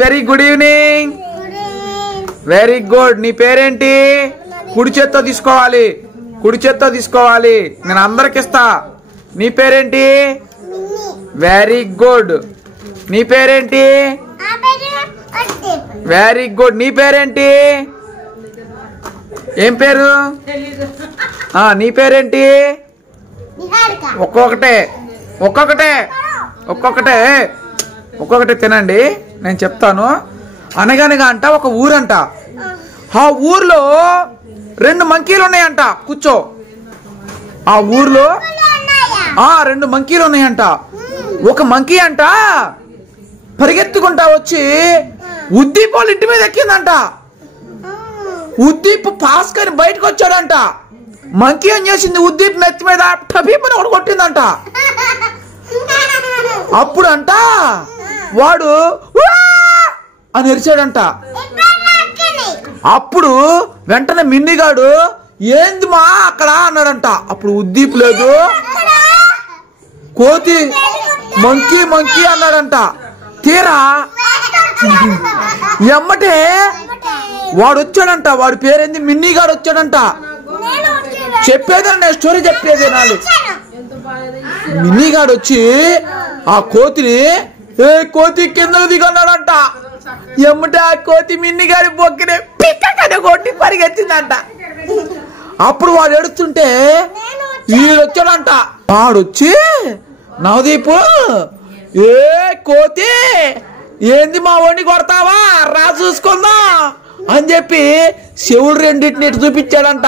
Very good evening. Very good. నీ పేరేంటి? కుడి చేత్తో తీసుకోవాలి, కుడి చేత్తో తీసుకోవాలి. నేను అందరికి ఇస్తా. నీ పేరేంటి? Very good. నీ పేరేంటి? Very good. నీ పేరేంటి? ఏం పేరు? నీ పేరేంటి? ఒక్కొక్కటే ఒక్కొక్కటే ఒక్కొక్కటే ఒక్కొక్కటే తినండి. నేను చెప్తాను. అనగనగా అంట ఒక ఊరంట. ఆ ఊర్లో 2 మంకీలు ఉన్నాయంట. కూర్చో. ఆ ఊర్లో 2 మంకీలు ఉన్నాయంట. ఒక మంకీ అంట పరిగెత్తుకుంటా వచ్చి ఉద్దీప్ వాళ్ళ ఇంటి మీద ఎక్కిందంట. ఉద్దీప్ పాస్ కని బయటకు వచ్చాడంట. మంకీ ఏం చేసింది? ఉద్దీప్ నెత్తి మీద టపీపని ఒకటి కొట్టిందంట. అప్పుడు అంట వాడు అని ఎరిచాడంట. అప్పుడు వెంటనే మిన్నిగాడు ఏంది మా అక్కడ అన్నాడంట. అప్పుడు ఉద్దీప్ లేదు, కోతి మంకీ మంకీ అన్నాడంట. తీరా ఎమ్మటే వాడు వచ్చాడంట. వాడి పేరేంది? మిన్నిగాడు వచ్చాడంట. చెప్పేదండి, స్టోరీ చెప్పేది నాలు. మిన్నిగాడు వచ్చి ఆ కోతిని కోతి కింద దిగన్నాడంట. ఎమ్మటే ఆ కోతి మిన్నిగాడి బొక్కినే పిక్క కొట్టి పరిగెత్తిందంట. అప్పుడు వాడు ఏడుస్తుంటే వీడొచ్చాడంట. వాడొచ్చి నవదీపు కోతి ఏంది మా వాడిని కొడతావా, రా చూసుకుందాం అని చెప్పి చెవులు రెండింటిని చూపించాడంట.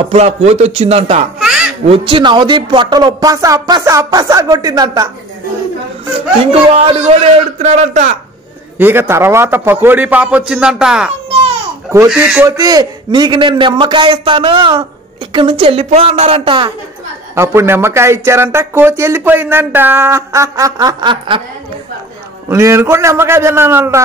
అప్పుడు ఆ కోతి వచ్చిందంట. వచ్చి నవదీప్ పొట్టలు అప్పసా అప్పసా అప్పసా కొట్టిందంట. ఇంక వాడు కూడా ఏడుతున్నాడంట. ఇక తర్వాత పకోడీ పాప వచ్చిందంట. కోతి కోతి నీకు నేను నిమ్మకాయ ఇస్తాను, ఇక్కడ నుంచి వెళ్ళిపో అన్నారంట. అప్పుడు నిమ్మకాయ ఇచ్చారంట. కోతి వెళ్ళిపోయిందంట. నేను కూడా నిమ్మకాయ తిన్నానంట.